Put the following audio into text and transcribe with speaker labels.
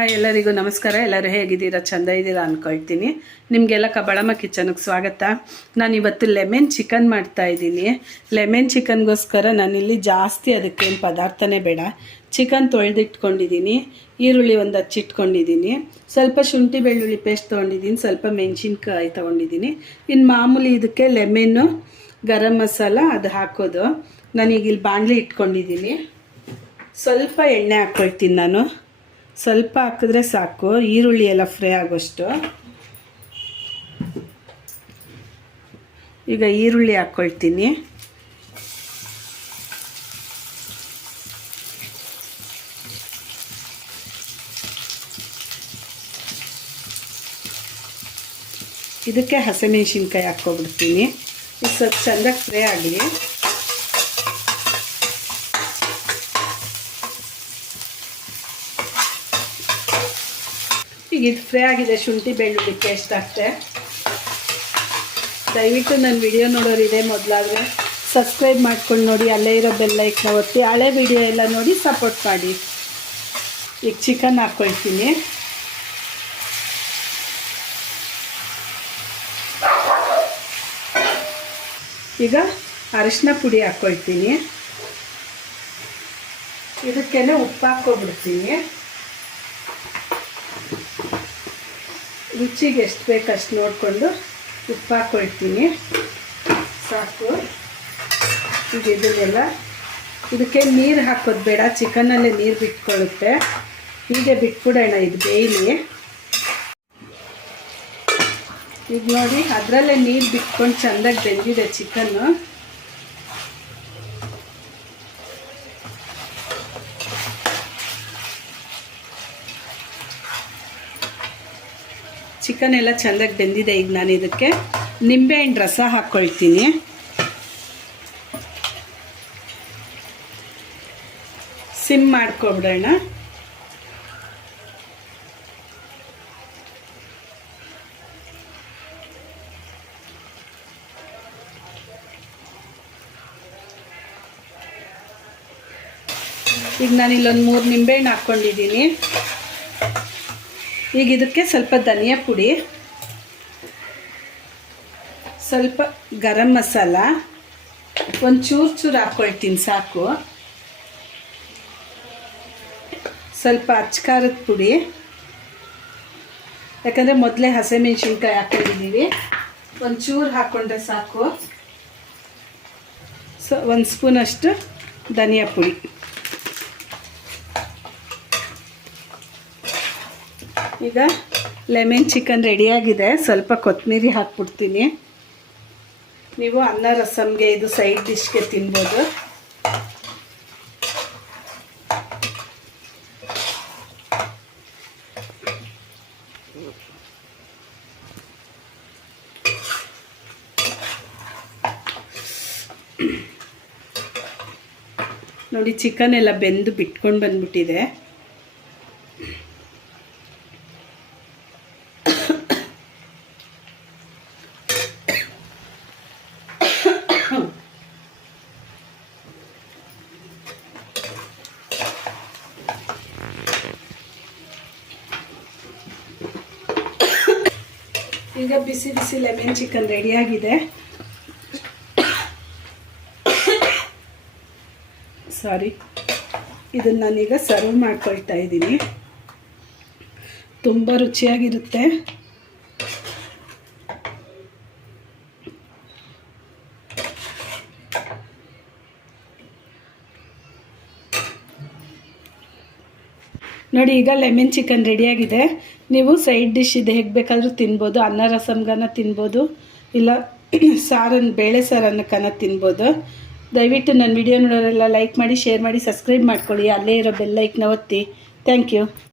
Speaker 1: Hi, ಎಲ್ಲರಿಗೂ ನಮಸ್ಕಾರ. ಎಲ್ಲರೂ ಹೇಗಿದ್ದೀರಾ? ಚಂದ ಇದ್ದೀರಾ ಅಂದ್ಕೊಳ್ತೀನಿ ನಿಮಗೆಲ್ಲ ಕಬಳಮ್ಮ ಕಿಚನ್ಗೆ ಸ್ವಾಗತ. ನಾನು ಇವತ್ತು ಲೆಮನ್ ಚಿಕನ್ ಮಾಡ್ತಾ ಇದ್ದೀನಿ. ಲೆಮನ್ ಚಿಕನ್ಗೋಸ್ಕರ ನಾನಿಲ್ಲಿ ಜಾಸ್ತಿ ಅದಕ್ಕೇನು ಪದಾರ್ಥನೇ ಬೇಡ. ಚಿಕನ್ ತೊಳೆದಿಟ್ಕೊಂಡಿದ್ದೀನಿ. ಈರುಳ್ಳಿ ಒಂದು ಹಚ್ಚಿಟ್ಕೊಂಡಿದ್ದೀನಿ ಸ್ವಲ್ಪ ಶುಂಠಿ ಬೆಳ್ಳುಳ್ಳಿ ಪೇಸ್ಟ್ ತೊಗೊಂಡಿದ್ದೀನಿ. ಸ್ವಲ್ಪ ಮೆಣಸಿನ್ಕಾಯಿ ತೊಗೊಂಡಿದ್ದೀನಿ. ಇನ್ನು ಮಾಮೂಲಿ ಇದಕ್ಕೆ ಲೆಮೆನ್ನು, ಗರಂ ಮಸಾಲ ಅದು ಹಾಕೋದು. ನಾನೀಗ ಇಲ್ಲಿ ಬಾಣಲಿ ಇಟ್ಕೊಂಡಿದ್ದೀನಿ. ಸ್ವಲ್ಪ ಎಣ್ಣೆ ಹಾಕ್ಕೊಳ್ತೀನಿ ನಾನು. ಸ್ವಲ್ಪ ಹಾಕಿದ್ರೆ ಸಾಕು. ಈರುಳ್ಳಿ ಎಲ್ಲ ಫ್ರೈ ಆಗೋಷ್ಟು. ಈಗ ಈರುಳ್ಳಿ ಹಾಕ್ಕೊಳ್ತೀನಿ ಇದಕ್ಕೆ ಹಸಿಮೆಣ್ಸಿನ್ಕಾಯಿ ಹಾಕ್ಕೊಬಿಡ್ತೀನಿ. ಸ್ವಲ್ಪ ಚೆಂದಾಗಿ ಫ್ರೈ ಆಗಲಿ. ಇದು ಫ್ರೈ ಆಗಿದೆ ಶುಂಠಿ ಬೆಳ್ಳುಳ್ಳಿ ಪೇಸ್ಟ್ ಅಷ್ಟೇ. ದಯವಿಟ್ಟು ನನ್ನ ವಿಡಿಯೋ ನೋಡೋರು ಇದೇ ಮೊದಲಾದರೆ ಸಬ್ಸ್ಕ್ರೈಬ್ ಮಾಡ್ಕೊಂಡು ನೋಡಿ, ಅಲ್ಲೇ ಇರೋ ಬೆಲ್ಲೈಕ್ನ ಒತ್ತಿ, ಹಳೆ ವಿಡಿಯೋ ಎಲ್ಲ ನೋಡಿ ಸಪೋರ್ಟ್ ಮಾಡಿ. ಈಗ ಚಿಕನ್ ಹಾಕ್ಕೊಳ್ತೀನಿ ಈಗ ಅರಿಶಿನ ಪುಡಿ ಹಾಕ್ಕೊಳ್ತೀನಿ ಇದಕ್ಕೆ ಉಪ್ಪು ಹಾಕ್ಕೊಬಿಡ್ತೀನಿ. ರುಚಿಗೆ ಎಷ್ಟು ಬೇಕು ಅಷ್ಟು ನೋಡಿಕೊಂಡು ಉಪ್ಪು ಹಾಕ್ಕೊಳ್ತೀನಿ ಸಾಕು. ಈಗ ಇದನ್ನೆಲ್ಲ, ಇದಕ್ಕೆ ನೀರು ಹಾಕೋದು ಬೇಡ ಚಿಕನಲ್ಲೇ ನೀರು ಬಿಟ್ಕೊಳ್ಳುತ್ತೆ. ಹೀಗೆ ಬಿಟ್ಬಿಡೋಣ ಇದು ಬೇಯಲಿ. ಈಗ ನೋಡಿ, ಅದರಲ್ಲೇ ನೀರು ಬಿಟ್ಕೊಂಡು ಚೆಂದಾಗಿ ಬೆಂದಿದೆ ಚಿಕನ್ನು. ಚಿಕನ್ ಎಲ್ಲ ಚೆಂದಾಗಿ ಬೆಂದಿದೆ ಈಗ ನಾನು ಇದಕ್ಕೆ ನಿಂಬೆಹಣ್ಣು ರಸ ಹಾಕ್ಕೊಳ್ತೀನಿ ಸಿಮ್ ಮಾಡ್ಕೊಬಿಡೋಣ. ಈಗ ನಾನು ಇಲ್ಲೊಂದು ಮೂರು ನಿಂಬೆಹಣ್ಣು ಹಾಕ್ಕೊಂಡಿದ್ದೀನಿ ಈಗ ಇದಕ್ಕೆ ಸ್ವಲ್ಪ ಧನಿಯಾ ಪುಡಿ, ಸ್ವಲ್ಪ ಗರಂ ಮಸಾಲ, ಒಂದು ಚೂರು ಚೂರು ಹಾಕ್ಕೊಳ್ತೀನಿ ಸಾಕು. ಸ್ವಲ್ಪ ಅಚ್ಕಾರದ ಪುಡಿ, ಯಾಕಂದರೆ ಮೊದಲೇ ಹಸಿಮೆಣ್ಸಿನ್ಕಾಯಿ ಹಾಕೊಂಡಿದ್ದೀವಿ. ಒಂದು ಚೂರು ಹಾಕ್ಕೊಂಡ್ರೆ ಸಾಕು. ಸೊ ಒಂದು ಸ್ಪೂನಷ್ಟು ಧನಿಯಾ ಪುಡಿ. ಈಗ ಲೆಮನ್ ಚಿಕನ್ ರೆಡಿಯಾಗಿದೆ ಸ್ವಲ್ಪ ಕೊತ್ತಂಬರಿ ಹಾಕ್ಬಿಡ್ತೀನಿ. ನೀವು ಅನ್ನ ರಸಮ್ಗೆ ಇದು ಸೈಡ್ ಡಿಶ್ಗೆ ತಿನ್ಬೋದು. ನೋಡಿ, ಚಿಕನ್ ಎಲ್ಲ ಬೆಂದು ಬಿಟ್ಕೊಂಡು ಬಂದ್ಬಿಟ್ಟಿದೆ. ಈಗ ಬಿಸಿ ಬಿಸಿ ಲೆಮನ್ ಚಿಕನ್ ರೆಡಿಯಾಗಿದೆ ಸಾರಿ ಇದನ್ನು ನಾನೀಗ ಸರ್ವ್ ಮಾಡ್ಕೊಳ್ತಾ ಇದ್ದೀನಿ. ತುಂಬ ರುಚಿಯಾಗಿರುತ್ತೆ. ನೋಡಿ, ಈಗ ಲೆಮನ್ ಚಿಕನ್ ರೆಡಿಯಾಗಿದೆ ನೀವು ಸೈಡ್ ಡಿಶ್ ಇದು ಹೇಗೆ ಬೇಕಾದರೂ ತಿನ್ಬೋದು. ಅನ್ನ ರಸಮ್ಗನ ತಿನ್ಬೋದು. ಇಲ್ಲ ಸಾರನ್ನು ಬೇಳೆ ಸಾರನ್ನಕ್ಕನ ತಿನ್ಬೋದು. ದಯವಿಟ್ಟು ನನ್ನ ವಿಡಿಯೋ ನೋಡೋರೆಲ್ಲ ಲೈಕ್ ಮಾಡಿ ಶೇರ್ ಮಾಡಿ ಸಬ್ಸ್ಕ್ರೈಬ್ ಮಾಡ್ಕೊಳ್ಳಿ. ಅಲ್ಲೇ ಇರೋ ಬೆಲ್ಲೈಕ್ನ ಒತ್ತಿ. Thank you